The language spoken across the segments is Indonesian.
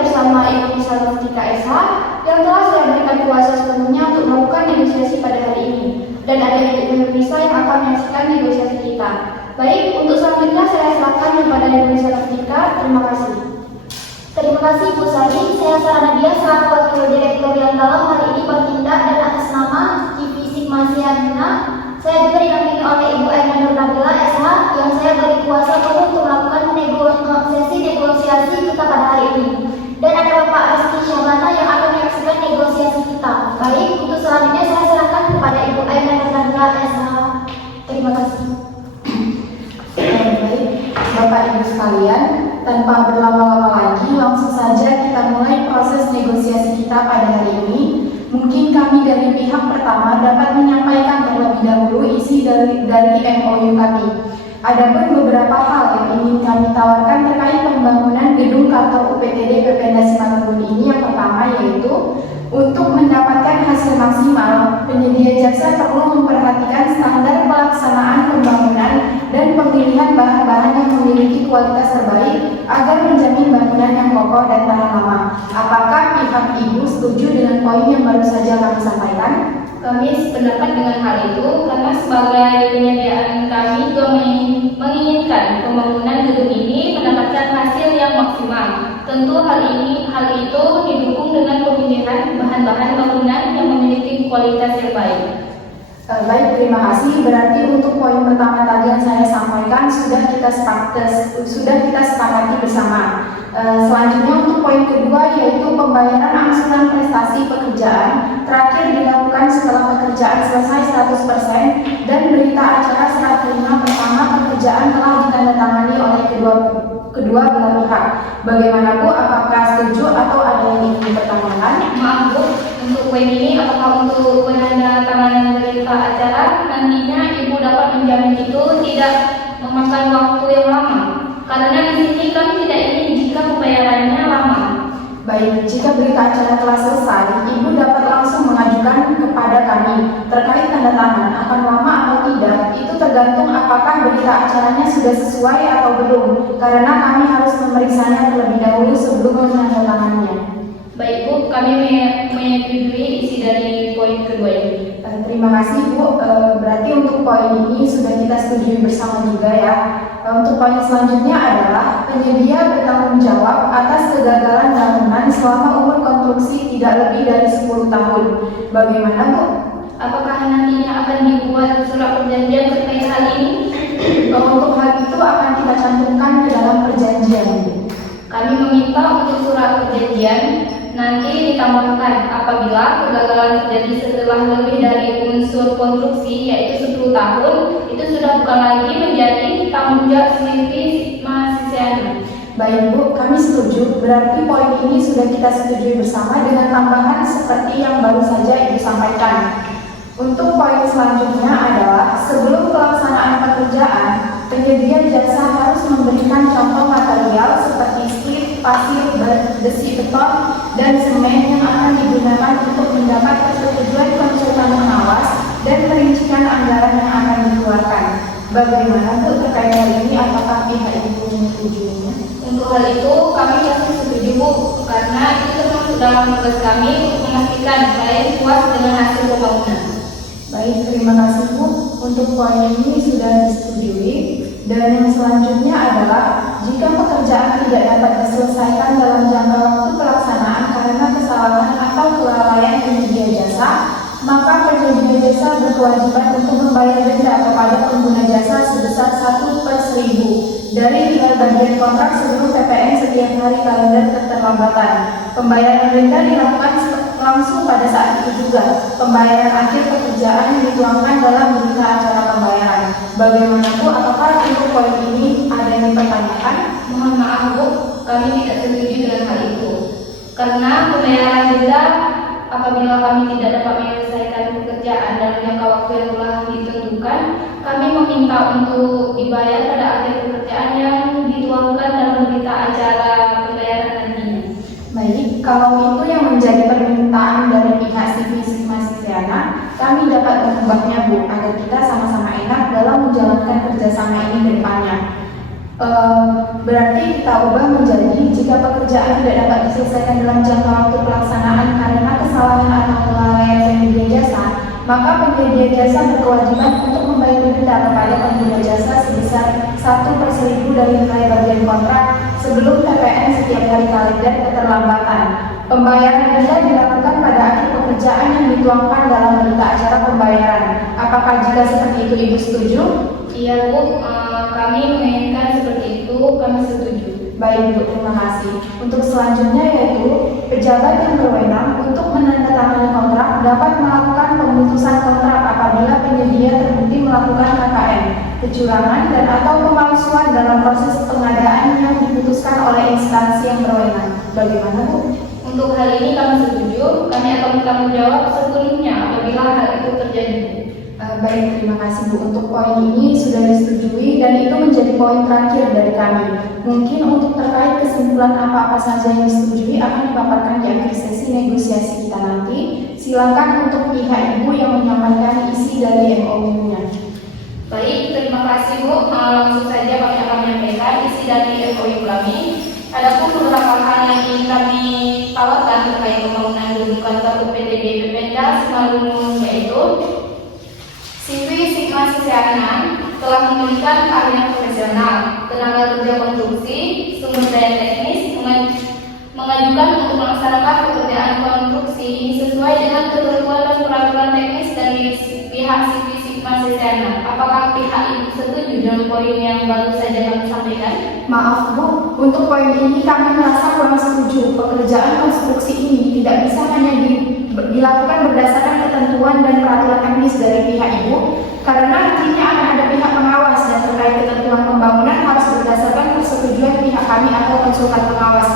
bersama Ibu Salmatika SH yang telah saya berikan kuasa sepenuhnya untuk melakukan negosiasi pada hari ini. Dan ada Ibu Nisa yang akan menyaksikan negosiasi kita. Baik, untuk selanjutnya saya silakan kepada Ibu Salmatika. Terima kasih. Terima kasih Bu Sari. Saya Sarah Nadia selaku Wakil Direktur yang dalam hari ini bertindak dan atas nama Divisi Masihadina. Saya juga didampingi oleh Ibu Aina Nur Nabila SH yang saya beri kuasa penuh untuk melakukan sesi negosiasi kita pada hari ini. Dan ada Bapak Rizky Syabana yang akan menyaksikan negosiasi kita. Baik, untuk selanjutnya saya serahkan kepada Ibu Aina Nur Nabila SH. Terima kasih. Baik, Bapak Ibu sekalian, tanpa berlama-lama lagi, langsung saja kita mulai proses negosiasi kita pada hari ini. Mungkin kami dari pihak pertama dapat menyampaikan terlebih dahulu isi dari MOU kami. Adapun beberapa hal yang ingin kami tawarkan terkait pembangunan gedung kantor UPTD Pemda Simalungun ini. Yang pertama yaitu untuk mendapatkan hasil maksimal, penyedia jasa perlu memperhatikan standar pelaksanaan pembangunan dan pemilihan bahan-bahan yang memiliki kualitas terbaik agar menjamin bangunan yang kokoh dan tahan lama. Apakah pihak Ibu setuju dengan poin yang baru saja kami sampaikan? Kami sependapat dengan hal itu karena sebagai penyediaan kami juga menginginkan pembangunan gedung ini mendapatkan hasil yang maksimal. Tentu hal itu didukung dengan pemilihan bahan-bahan bangunan yang memiliki kualitas yang baik. Baik, terima kasih. Berarti untuk poin pertama tadi yang saya sampaikan sudah kita sepakati bersama. Selanjutnya untuk poin kedua yaitu pembayaran angsuran prestasi pekerjaan terakhir dilakukan setelah pekerjaan selesai 100% dan berita acara serah terima pertama pekerjaan telah ditandatangani oleh kedua belah pihak. Bagaimana Bu? Apakah setuju atau ada yang ingin dipertanyakan? Maaf Bu, untuk poin ini apakah untuk penandatanganan berita acara nantinya Ibu dapat menjamin itu tidak memakan waktu yang lama? Karena di sini kami tidak ingin jika pembayarannya lama. Baik, jika berita acara telah selesai, Ibu dapat langsung mengajukan kepada kami. Terkait tanda tangan akan lama atau tidak, itu tergantung apakah berita acaranya sudah sesuai atau belum, karena kami harus memeriksanya terlebih dahulu sebelum menandatangannya. Baik Bu, kami menyetujui isi dari poin kedua ini. Terima kasih Bu. Berarti untuk poin ini sudah kita setujui bersama juga ya. Untuk poin selanjutnya adalah penyedia bertanggung jawab atas kegagalan bangunan selama umur konstruksi tidak lebih dari 10 tahun. Bagaimana Bu? Apakah nantinya akan dibuat surat perjanjian terkait hal ini? Untuk hal itu akan kita cantumkan ke dalam perjanjian. Kami meminta untuk surat perjanjian nanti ditambahkan apabila kegagalan terjadi setelah lebih dari unsur konstruksi yaitu 10 tahun, itu sudah bukan lagi menjadi tanggung jawab Siti Masihadina. Baik Bu, kami setuju. Berarti poin ini sudah kita setujui bersama dengan tambahan seperti yang baru saja Ibu sampaikan. Untuk poin selanjutnya adalah sebelum pelaksanaan pekerjaan, penyedia jasa harus memberikan contoh material seperti split, pasir, besi beton, dan semen yang akan digunakan untuk mendapat persetujuan konsultan pengawas dan perincian anggaran yang akan dikeluarkan. Bagaimana Bu terkait hal ini? Apakah pihak Ibu menyetujuinya? Untuk hal itu kami pasti setuju Bu, karena itu termasuk dalam tugas kami untuk memastikan klien puas dengan hasil pembangunan. Baik, terima kasih Bu. Untuk poin ini sudah disetujui. Dan yang selanjutnya adalah jika pekerjaan tidak dapat diselesaikan dalam jangka waktu pelaksanaan karena kesalahan atau kelalaian penyedia jasa, maka penyedia jasa berkewajiban untuk membayar denda kepada pengguna jasa sebesar 1/1000 dari nilai bagian kontrak seluruh PPN setiap hari kalender keterlambatan. Pembayaran denda dilakukan langsung pada saat itu juga. Pembayaran akhir pekerjaan dituangkan dalam berita acara pembayaran. Bagaimana Bu? Apakah untuk poin ini ada yang dipertanyakan? Mohon maaf Bu, kami tidak setuju dengan hal itu. Karena pembayaran denda apabila kami tidak dapat menyelesaikan pekerjaan dalam jangka waktu yang telah ditentukan, kami meminta untuk dibayar pada akhir pekerjaan yang dituangkan dalam berita acara pembayaran nantinya. Baik, kalau itu yang menjadi permintaan dari pihak Siti Masihadina, kami dapat mengubahnya Bu, agar kita sama-sama enak dalam menjalankan kerjasama ini ke depannya. Berarti kita ubah menjadi jika pekerjaan tidak dapat diselesaikan dalam jangka waktu pelaksanaan karena kesalahan atau kelalaian penyedia jasa, maka penyedia jasa berkewajiban untuk membayar denda kepada pengguna jasa sebesar 1/1000 dari nilai bagian kontrak sebelum PPN setiap hari kalender keterlambatan. Pembayaran denda dilakukan pada akhir pekerjaan yang dituangkan dalam berita acara pembayaran. Apakah jika seperti itu Ibu setuju? Iya Bu, kami menginginkan seperti itu, kami setuju. Baik Bu, terima kasih. Untuk selanjutnya yaitu pejabat yang berwenang untuk menandatangani kontrak dapat melakukan pemutusan kontrak apabila penyedia terbukti melakukan KKN, kecurangan dan atau pemalsuan dalam proses pengadaan yang diputuskan oleh instansi yang berwenang. Bagaimana Bu? Untuk hal ini kami setuju, kami akan bertanggung jawab sepenuhnya apabila hal itu terjadi Bu. Baik, terima kasih Bu. Untuk poin ini sudah disetujui dan itu menjadi poin terakhir dari kami. Mungkin untuk terkait kesimpulan apa-apa saja yang disetujui akan dipaparkan di akhir sesi negosiasi kita nanti. Silakan untuk pihak Ibu yang menyampaikan isi dari MOU-nya. Baik, terima kasih Bu. Langsung saja kami akan menyampaikan isi dari MOU kami. Adapun beberapa hal yang ingin kami tawarkan terkait pembangunan gedung kantor UPTD Pemda Simalungun yaitu CV Sigma Sisyana telah memberikan keahlian profesional, tenaga kerja konstruksi, sumber daya teknis, mengajukan untuk melaksanakan pekerjaan konstruksi ini sesuai dengan ketentuan dan peraturan teknis dari pihak CV Sigma Sisyana. Apakah pihak Ibu setuju dengan poin yang baru saja kami sampaikan? Maaf Bu, untuk poin ini kami merasa kurang setuju. Pekerjaan konstruksi ini tidak bisa hanya dilakukan berdasarkan ketentuan dan peraturan teknis dari pihak Ibu, karena nantinya akan ada pihak pengawas dan terkait ketentuan pembangunan harus berdasarkan persetujuan pihak kami atau konsultan pengawas.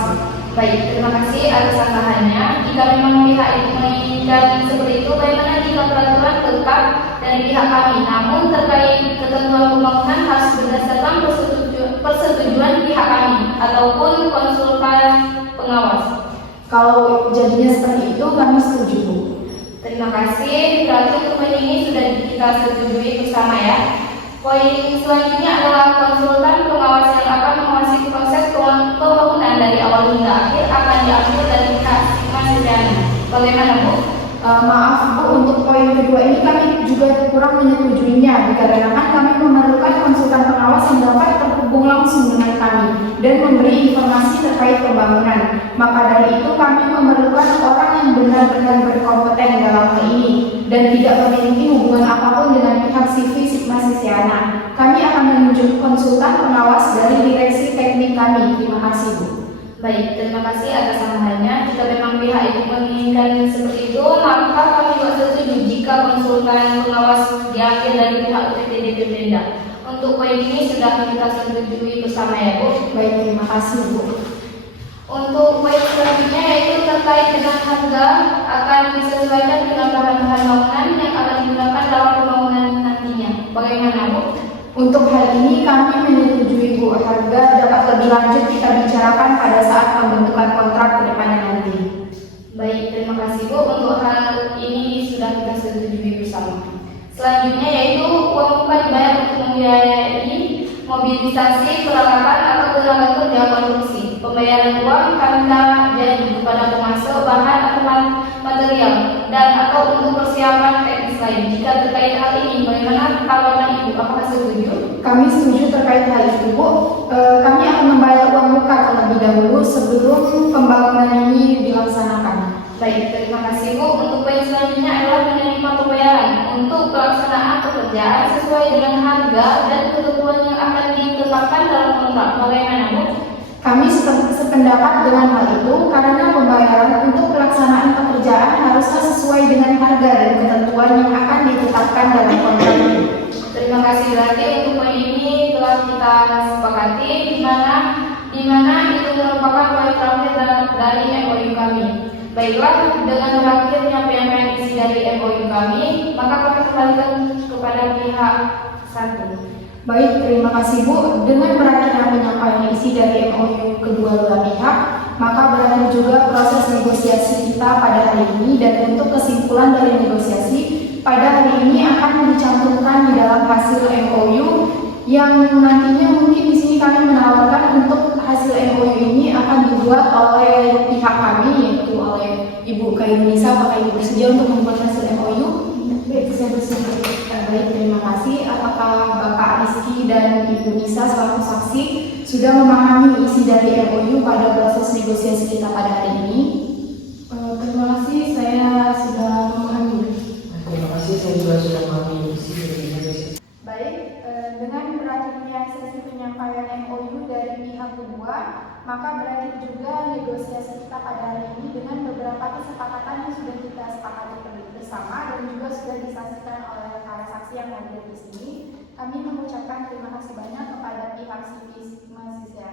Baik, terima kasih atas arahannya. Jika memang pihak Ibu menginginkan seperti itu, bagaimana jika peraturan tetap dari pihak kami? Namun terkait ketentuan pembangunan harus berdasarkan persetujuan pihak kami ataupun konsultan pengawas. Kalau jadinya seperti itu, kami setuju Bu. Terima kasih. Berarti untuk poin ini sudah kita setujui bersama ya. Poin selanjutnya adalah konsultan pengawas yang akan mengawasi proses pembangunan dari awal hingga akhir akan diambil dari pihak Sigma Sisyana. Bagaimana Bu? Maaf Bu, untuk poin kedua ini kami juga kurang menyetujuinya dikarenakan kami memerlukan konsultan pengawas yang dapat terhubung langsung dengan kami dan memberi informasi terkait pembangunan. Maka dari itu kami memerlukan orang yang benar-benar berkompeten dalam hal ini dan tidak memiliki hubungan apapun dengan pihak CV Sigma Sisyana. Kami akan menunjuk konsultan pengawas dari direksi teknik kami. Terima kasih Bu. Baik, terima kasih atas arahannya. Jika memang pihak Ibu menginginkan seperti itu, maka kami juga setuju jika konsultan pengawas diambil dari pihak UPTD Pemda. Untuk poin ini sudah kita setujui bersama ya Bu. Baik, terima kasih Bu. Untuk poin selanjutnya yaitu terkait dengan harga akan disesuaikan dengan bahan-bahan bangunan yang akan digunakan dalam pembangunan nantinya. Bagaimana Bu? Untuk hal ini kami menyetujui Bu, harga dapat lebih lanjut kita bicarakan pada saat pembentukan kontrak ke depannya nanti. Baik, terima kasih Bu. Untuk hal ini sudah kita setujui bersama. Selanjutnya yaitu uang muka dibayar untuk membiayai mobilisasi peralatan atau tenaga kerja konstruksi. Pembayaran uang karena jadi kepada pemasok bahan atau material dan atau untuk persiapan teknis lain. Jika terkait hal ini, bagaimana tanggapan Ibu? Apakah setuju? Kami setuju terkait hal itu Bu. Kami akan membayar uang muka terlebih dahulu sebelum pembangunan ini dilaksanakan. Baik, terima kasih Bu. Untuk poin selanjutnya adalah menerima pembayaran untuk pelaksanaan pekerjaan sesuai dengan harga dan ketentuan yang akan ditetapkan dalam kontrak. Bagaimana Bu? Kami sependapat dengan hal itu karena pembayaran untuk pelaksanaan pekerjaan harusnya sesuai dengan harga dan ketentuan yang akan ditetapkan dalam kontrak itu. Terima kasih. Berarti untuk poin ini telah kita sepakati di mana itu merupakan poin terakhir dari MOU kami. Baiklah, dengan berakhirnya penyampaian isi dari MOU kami, maka kami kembalikan kepada pihak satu. Baik, terima kasih Bu. Dengan berakhirnya penyampaian isi dari MOU kedua belah pihak, maka berakhir juga proses negosiasi kita pada hari ini dan untuk kesimpulan dari negosiasi pada hari ini akan dicantumkan di dalam hasil MOU yang nantinya mungkin di sini kami menawarkan untuk hasil MOU ini akan dibuat oleh pihak kami, yaitu oleh Ibu Kairunisa. Apakah Ibu bersedia untuk membuat hasil MOU? Baik, saya bersedia. Baik, terima kasih. Apakah Bapak Rizky dan Ibu Nisa selaku saksi sudah memahami isi dari MOU pada proses negosiasi kita pada hari ini? Terima kasih, saya sudah memahami. Terima kasih, saya juga sudah memahami isi dari negosiasi. Baik, dengan berakhirnya sesi penyampaian MOU dari pihak kedua, maka berakhir juga negosiasi kita pada hari ini dengan beberapa kesepakatan yang sudah kita sepakati bersama dan juga sudah disaksikan oleh para saksi yang hadir di sini. Kami mengucapkan terima kasih banyak kepada pihak Civis Mahasiswa.